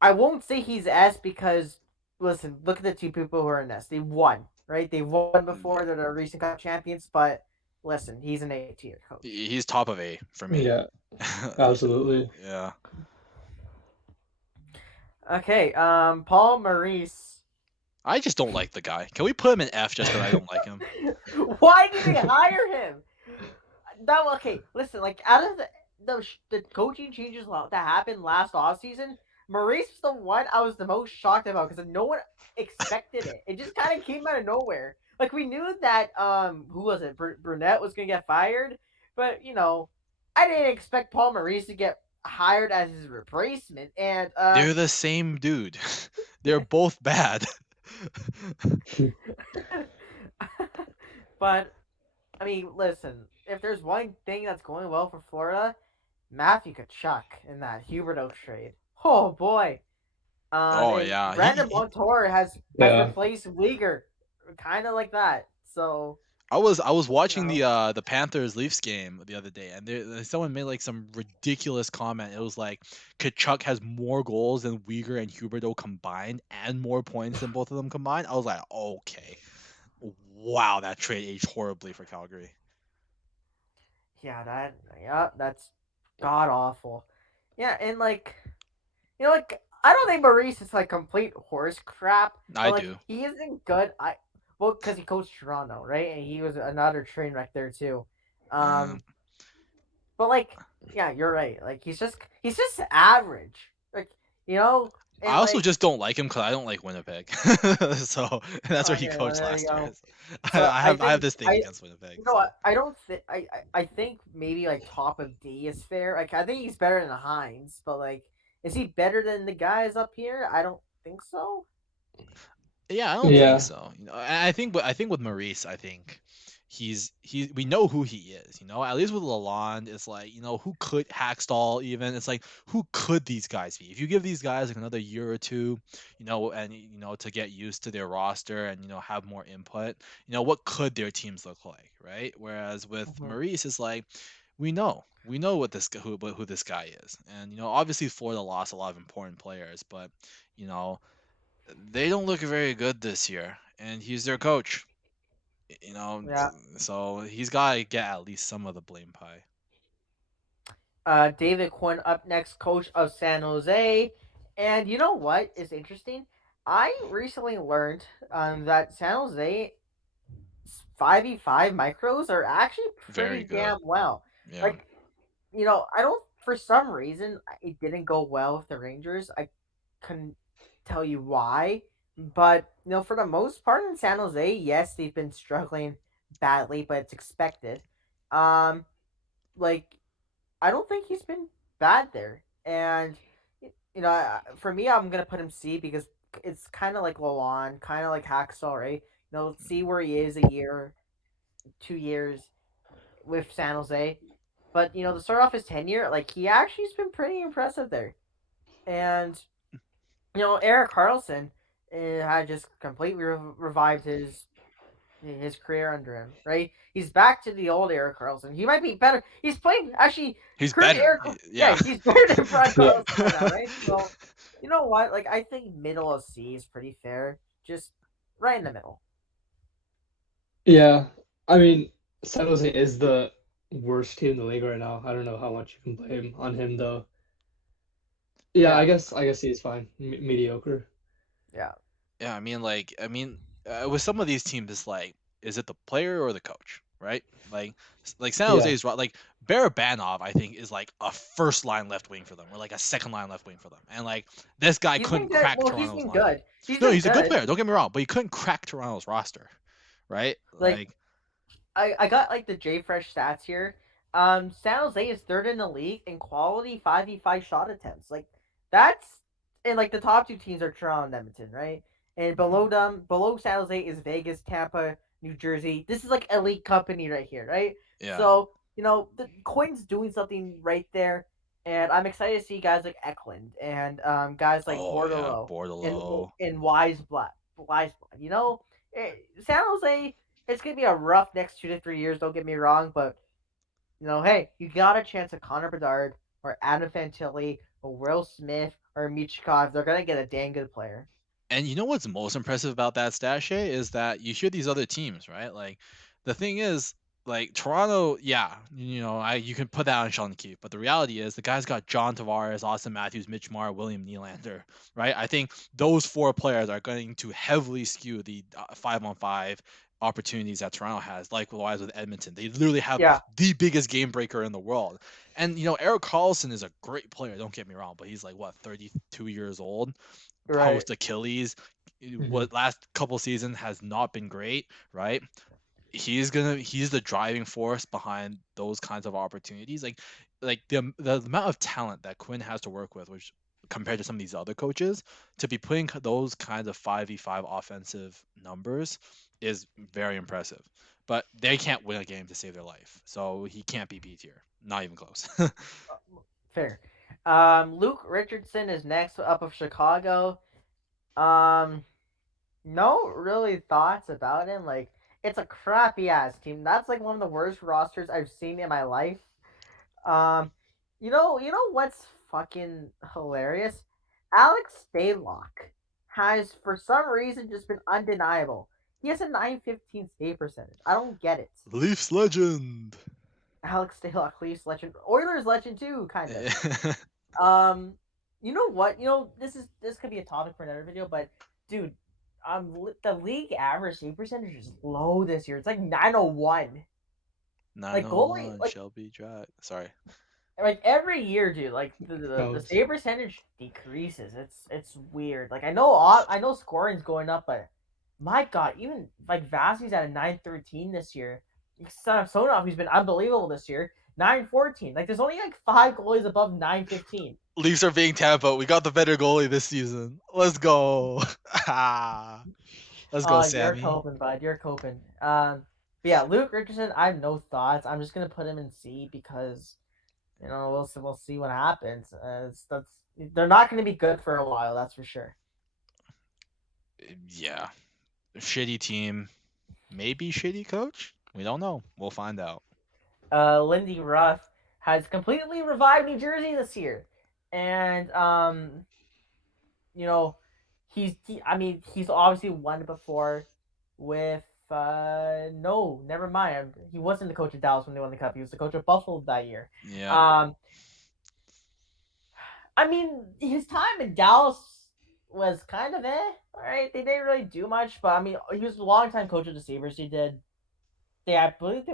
I won't say he's S because listen, look at the two people who are in S. They won, right? They won before. They're the recent cup champions, but listen, he's an A tier coach. He's top of A for me. Yeah, absolutely. Yeah. Okay, Paul Maurice. I just don't like the guy. Can we put him in F just because I don't like him? Why did they hire him? That okay. Listen, like out of the coaching changes that happened last off season, Maurice was the one I was the most shocked about because no one expected it. It just kind of came out of nowhere. Like we knew that who was it? Brunette was gonna get fired, but I didn't expect Paul Maurice to get hired as his replacement. And They're the same dude. They're both bad. but I mean, listen, if there's one thing that's going well for Florida, Matthew Kachuk in that Huberto trade. Oh boy. Oh And yeah, Brandon Montour has Yeah. replaced Uyghur, kind of like that. So I was you watching know, the Panthers Leafs game the other day, and someone made like some ridiculous comment. It was like Kachuk has more goals than Uyghur and Huberto combined, and more points than both of them combined. I was like, okay, wow, that trade aged horribly for Calgary. that's god awful. Yeah, and like I don't think Maurice is like complete horse crap, I but like do. he isn't good. Well, because he coached Toronto, right, and he was another train wreck there too. Uh, Um, But yeah, you're right. Like he's just average. I And also just don't like him because I don't like Winnipeg, so that's where he okay, well, coached there you last year. go. I, So I I have I have think this thing I against Winnipeg. you know So what I don't think I think maybe like top of D is fair. Like I think he's better than Hines, but like is he better than the guys up here? I don't think so. yeah, I don't think Yeah. so. I think with Maurice, I think we know who he is. At least with Lalonde, it's like who could Hackstall even. It's like who could these guys be? If you give these guys like another year or two, and to get used to their roster and have more input, what could their teams look like, right? Whereas with Mhm. Maurice, it's like we know what who this guy is, and obviously Florida lost a lot of important players, but you know they don't look very good this year, and he's their coach. You know, Yeah. so he's got to get at least some of the blame pie. David Quinn up next, coach of San Jose. And you know what is interesting? I recently learned that San Jose 5v5 micros are actually Very pretty good. damn well. Yeah. Like, I don't, for some reason, it didn't go well with the Rangers. I couldn't tell you why. But, for the most part in San Jose, yes, they've been struggling badly, but it's expected. Um, like, I don't think he's been bad there. And, for me, I'm going to put him C because it's kind of like Lalonde, kind of like Hacksaw, right? Let's see where he is a year, 2 years with San Jose. But to start off his tenure, like he actually's been pretty impressive there. And Eric Carlson had just completely revived his his career under him, right? He's back to the old Eric Carlson. He might be better. He's playing actually He's current better. Eric. Yeah, Yeah. he's better than Brian Carlson right now, right? So you know what? Like I think middle of C is pretty fair. Just right in the middle. Yeah, I mean, San Jose is the worst team in the league right now. I don't know how much you can blame on him though. Yeah, Yeah, I guess he's fine. Mediocre. yeah. Yeah, with some of these teams, it's like, is it the player or the coach, right? Like San Yeah. Jose's right. Like Barabanov, I think is like a first line left wing for them, or like a second line left wing for them. And like this guy He's been couldn't good. crack Well, he's Toronto's been line. good. He's No, been he's a good good. player. Don't get me wrong, but he couldn't crack Toronto's roster, right? Like Like, I got like the J Fresh stats here. San Jose is third in the league in quality 5v5 shot attempts. Like that's and like the top two teams are Toronto and Edmonton, right? And below them, below San Jose is Vegas, Tampa, New Jersey. This is like elite company right here, right? yeah. So the Quinn's doing something right there, and I'm excited to see guys like Eklund and guys like Oh yeah, Bordeleau and Bordelot. Wise Black, eh, San Jose it's gonna be a rough next 2 to 3 years. Don't get me wrong, but hey, you got a chance at Connor Bedard or Adam Fantilli or Will Smith or Michikov. They're gonna get a dang good player. And you know what's most impressive about that stat is that you hear these other teams, right? Like the thing is, like Toronto, yeah, you can put that on Sean Keefe, but the reality is the guy's got John Tavares, Austin Matthews, Mitch Marr, William Nylander, right? I think those four players are going to heavily skew the 5-on-5 opportunities that Toronto has. Likewise with Edmonton, they literally have Yeah, the biggest game breaker in the world. And Eric Carlson is a great player. Don't get me wrong, but he's like what 32 years old, right. post Achilles. Hmm. What last couple seasons has not been great, right? He's the driving force behind those kinds of opportunities. Like the amount of talent that Quinn has to work with, which compared to some of these other coaches, to be putting those kinds of 5v5 offensive numbers is very impressive. But they can't win a game to save their life, so he can't be B tier. Not even close. Fair. Luke Richardson is next up of Chicago. Um, no really thoughts about him. Like it's a crappy ass team. That's like one of the worst rosters I've seen in my life. Um, you know what's fucking hilarious? Alex Stalock has, for some reason, just been undeniable. He has a 915 save percentage. I don't get it. Leafs legend. Alex Stalock, Leafs legend, Oilers legend too, kind of. Um, you know what? This could be a topic for another video, but dude, the league average save percentage is low this year. It's like 901. Like goalie, 901 like Shelby Drive. Sorry. every year, dude, like the Goes. save percentage decreases. It's weird. Like I know scoring's going up, but my god, even like Vasi's at a 913 this year. Samsonov, who's been unbelievable this year, 914. Like there's only like five goalies above 915. Leafs are being Tampa. We got the better goalie this season. Let's go. Let's go, You're Sammy. coping, bud. You're coping. But yeah, Luke Richardson, I have no thoughts. I'm just gonna put him in C because we'll see what happens. That's they're not gonna be good for a while. That's for sure. Yeah. Shitty team. Maybe shitty coach? We don't know. We'll find out. Lindy Ruff has completely revived New Jersey this year, and you know, I mean, he's obviously won before with no, never mind. He wasn't the coach of Dallas when they won the cup. He was the coach of Buffalo that year. Yeah. Um, I mean, his time in Dallas was kind of all right. They didn't really do much, but I mean, he was a long time coach of the Sabres. I believe they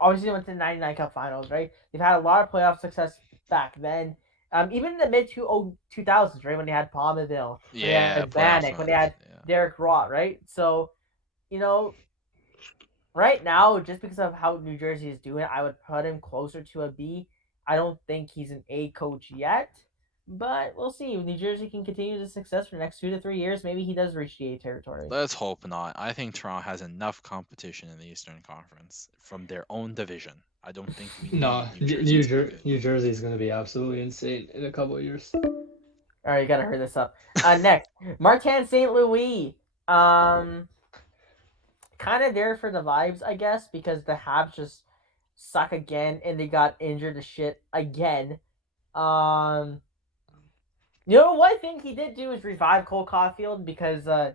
obviously went to the 99 Cup Finals, right? They've had a lot of playoff success back then. Even in the mid 2000s, right, when they had Palmerville, when they Yeah, had playoff Vanek, when they runs. had Yeah. Derek Roth, right? So, you know, right now, just because of how New Jersey is doing, I would put him closer to a B. I don't think he's an A coach yet, but we'll see. If New Jersey can continue the success for the next 2 to 3 years, maybe he does reach the A territory. Let's hope not. I think Toronto has enough competition in the Eastern Conference from their own division. I don't think we No, need New Jersey to be good. New Jersey is going to be absolutely insane in a couple of years. All right, you gotta hurry this up. Next, Martin St. Louis. Um, kind of there for the vibes, I guess, because the Habs just suck again and they got injured to shit again. Um, you know what thing he did do is revive Cole Caulfield because I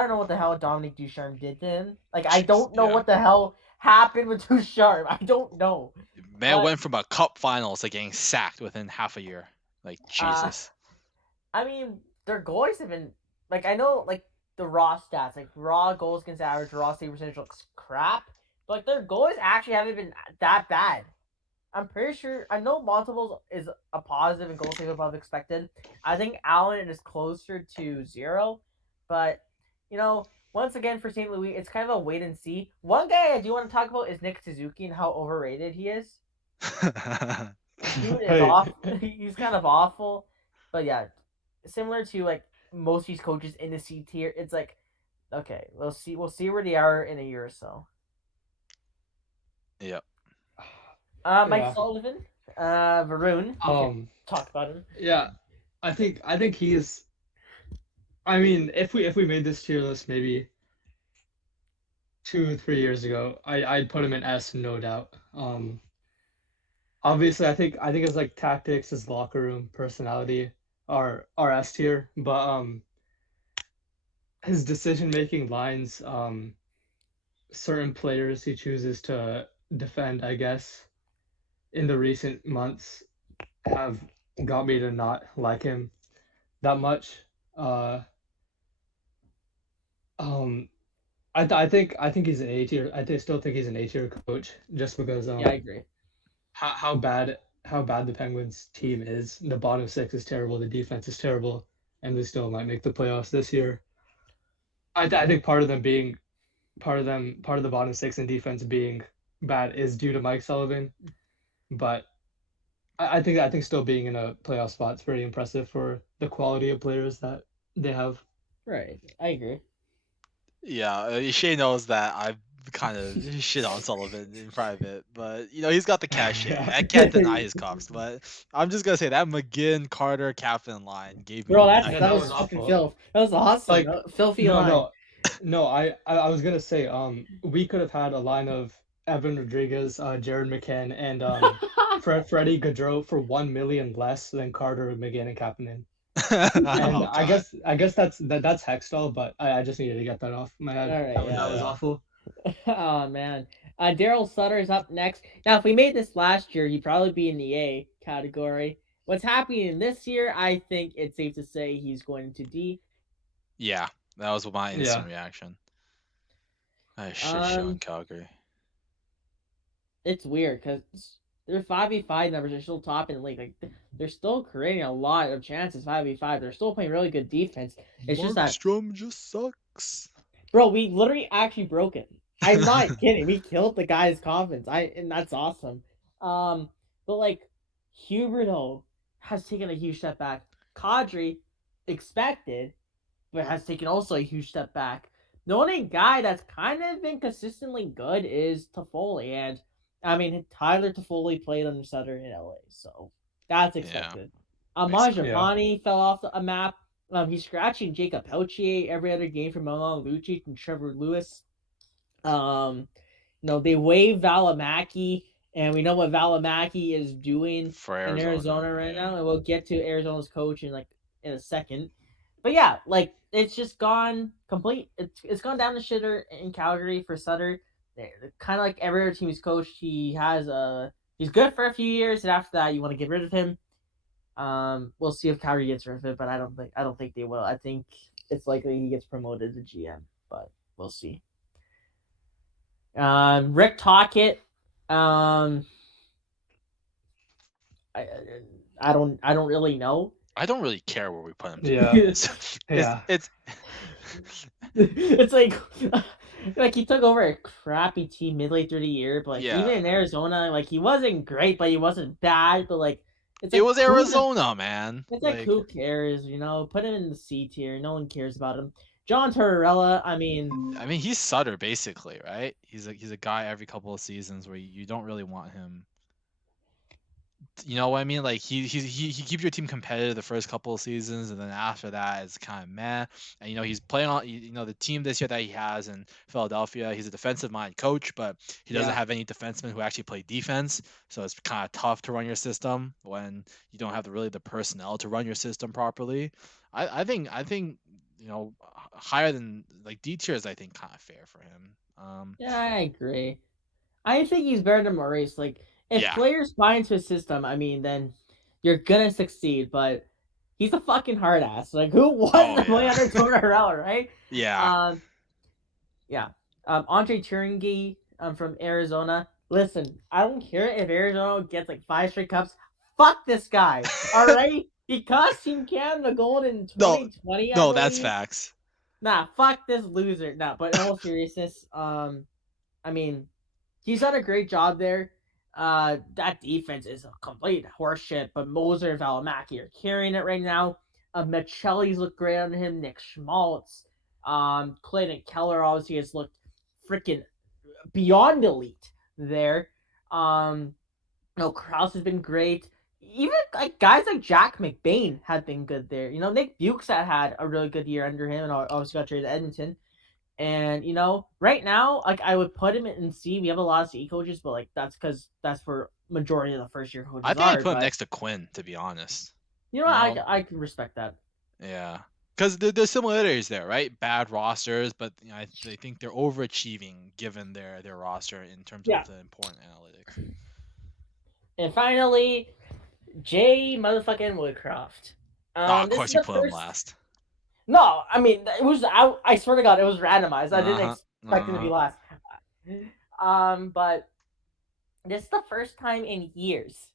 don't know what the hell Dominic Ducharme did to him. Like I Jeez, don't know yeah. what the hell happened with Ducharme. I don't know. Man But went from a cup finals to getting sacked within half a year. Like uh, Jesus. I mean their goalies have been like I know like the raw stats like raw goals against average, raw save percentage looks crap, but like, their goalies actually haven't been that bad. I'm pretty sure I know multiples is a positive and goal save above expected. I think Allen is closer to 0, but you know, once again for St. Louis, it's kind of a wait and see. One guy I do want to talk about is Nick Suzuki and how overrated he is. Dude is Hey, off. He's kind of awful, but yeah, similar to like most of these coaches in the C tier, it's like okay, we'll see where they are in a year or so. Yep. Mike yeah. Sullivan, Varun, you can talk about him. Yeah. I think he's. I mean, if we made this tier list maybe 2 3 years ago, I'd put him in S, no doubt. Obviously, I think his like tactics, his locker room personality are S tier, but his decision making lines, certain players he chooses to defend, I guess, in the recent months have got me to not like him that much. Uh, um, I think he's an A tier. Still think he's an A tier coach just because Yeah, I agree. how bad the Penguins team is. The bottom six is terrible. The defense is terrible, and they still might make the playoffs this year. I think part of the bottom six in defense being bad is due to Mike Sullivan, but I think still being in a playoff spot is pretty impressive for the quality of players that they have. Right, I agree. Yeah, Shay knows that I've kind of shit on Sullivan in private, but he's got the cachet. Yeah. I can't deny his cups, but I'm just gonna say that McGinn Carter captain line gave me Bro, Yeah, that that was was fucking awful. filth. That was awesome. Like, Filthy no, line. no, no. I was gonna say, we could have had a line of Evan Rodriguez, Jared McCann, and Freddie Gaudreau for 1 million less than Carter, McGinn, and Kapanen. And Oh I god. guess I guess that's Hextall, but I just needed to get that off my head. All right, That was yeah, Yeah. awful. yeah. Oh man. Daryl Sutter is up next. Now, if we made this last year, he'd probably be in the A category. What's happening this year? I think it's safe to say he's going to D. Yeah, that was my Yeah. instant reaction. I shit show in Um, Calgary. it's weird because their 5v5 numbers are still top in the league. Like they're still creating a lot of chances 5v5. They're still playing really good defense. It's just that, Markstrom just sucks. bro, we literally actually broke it. I'm not kidding. We killed the guy's confidence. And that's awesome. But like Huberto has taken a huge step back. Kadri expected, but has taken also a huge step back. The only guy that's kind of been consistently good is Toffoli, and I mean Tyler Toffoli played under Sutter in LA, so that's Yeah, expected. makes sense. Yeah. Mangiapane fell off a map. He's scratching Jacob Peltier every other game from Milan Lucic and Trevor Lewis. They waived Valimaki, and we know what Valimaki is doing For in Arizona Arizona, right yeah. now, and we'll get to Arizona's coach in a second. But yeah, like it's just gone complete. It's gone down the shitter in Calgary for Sutter. Kind of like every other team he's coached, he's good for a few years, and after that, you want to get rid of him. We'll see if Calgary gets rid of it, but I don't think they will. I think it's likely he gets promoted to GM, but we'll see. Rick Tockett. Um, I, I don't really know. I don't really care where we put him, to be Yeah. honest. It's Yeah. it's It's like he took over a crappy team midway through the year, but like yeah. even in Arizona, like he wasn't great, but he wasn't bad. But like it's It like was Arizona, man. it's like Like, who cares? Put him in the C tier. No one cares about him. John Tortorella. I mean, he's Sutter basically, right? He's a guy every couple of seasons where you don't really want him You know what I mean? Like he keeps your team competitive the first couple of seasons, and then after that it's kind of meh. And he's playing on the team this year that he has in Philadelphia. He's a defensive minded coach, but he doesn't Yeah. have any defensemen who actually play defense. So it's kind of tough to run your system when you don't have the personnel to run your system properly. I think higher than like D tier is I think kind of fair for him. Yeah, I agree. I think he's better than Maurice. Like, if Yeah. players buy into his system, I mean, then you're gonna succeed. But he's a fucking hard ass. Like, who wants Oh to play yeah. under Tortorella, right? Yeah. Um, yeah. Andre Turingi from Arizona. Listen, I don't care if Arizona gets like 5 straight cups. Fuck this guy. All right, he cost Team Canada gold in No, 2020, I no, that's believe. facts. Nah, fuck this loser. Nah, but in all seriousness, I mean, he's done a great job there. That defense is a complete horseshit, but Moser and Valimaki are carrying it right now. Michelli's looked great on him. Nick Schmaltz, Clayton Keller obviously has looked freaking beyond elite there. Um, Kraus has been great. Even like guys like Jack McBain have been good there. Nick Bukes had a really good year under him, and obviously got traded to Edmonton. And right now, like I would put him in C. We have a lot of C coaches, but like that's where majority of the first year I coaches think I are. put him But next to Quinn, to be honest. what, You know? I can respect that. Yeah. Because there's similarities there, right? Bad rosters, but I think they're overachieving given their roster in terms of Yeah. the important analytics. And finally, Jay motherfucking Woodcroft. Oh, of This is course you the put him first. last. No, I mean it was. I swear to God, it was randomized. I didn't Uh-huh. expect him to be Uh-huh. last. But this is the first time in years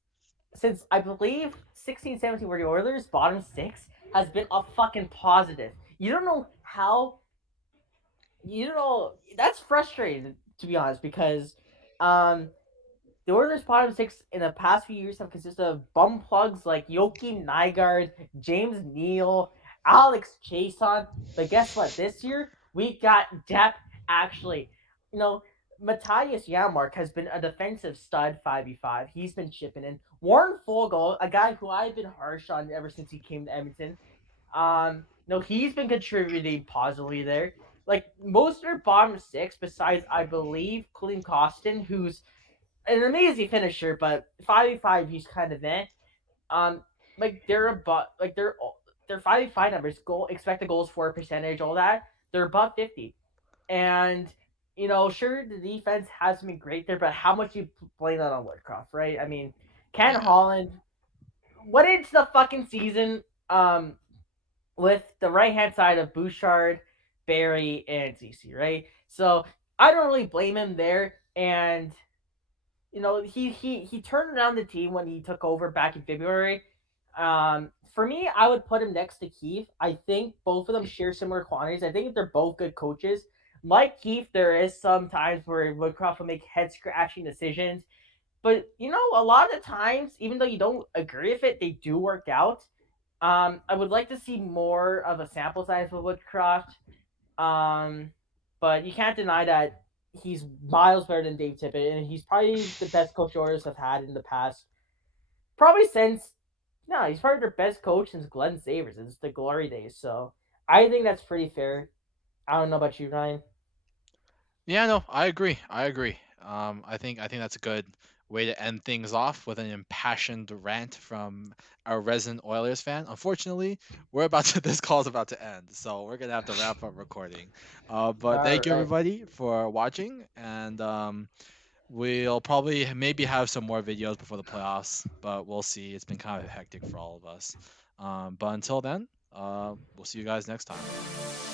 since I believe 16-17 where the Oilers bottom six has been a fucking positive. You don't know how. You know that's frustrating to be honest because um the Oilers' bottom six in the past few years have consisted of bum plugs like Yoki Nygaard, James Neal, Alex Chason. But guess what? This year we got depth. Actually, you know, Matthias Yamark has been a defensive stud 5v5. He's been chipping in. Warren Fogle, a guy who I've been harsh on ever since he came to Edmonton. No, he's been contributing positively there. Like most of their bottom six, besides I believe Klim Costin, who's an amazing finisher, but 5v5 he's kind of eh. Um, like their 5v5 numbers, goal expected goals for percentage, all that they're above 50, and sure the defense hasn't been great there, but how much you blame that on Woodcroft, right? I mean, Ken Yeah. Holland went into the fucking season with the right hand side of Bouchard, Barry, and CC, right? So I don't really blame him there, and he turned around the team when he took over back in February. For me, I would put him next to Keith. I think both of them share similar quantities. I think they're both good coaches. Like Keith, there is some times where Woodcroft will make head scratching decisions, but a lot of the times, even though you don't agree with it, they do work out. I would like to see more of a sample size with Woodcroft. Um, but you can't deny that he's miles better than Dave Tippett, and he's probably the best coach the Oilers have had in the past. Probably since no, he's probably their best coach since Glenn Savers. It's the glory days. So I think that's pretty fair. I don't know about you, Ryan. Yeah, no, I agree. I agree. I think that's a good way to end things off with an impassioned rant from our resident Oilers fan. Unfortunately, we're about to this call's about to end, so we're gonna have to wrap up recording. But All thank you right. everybody for watching, and we'll probably maybe have some more videos before the playoffs, but we'll see. It's been kind of hectic for all of us. But until then, we'll see you guys next time.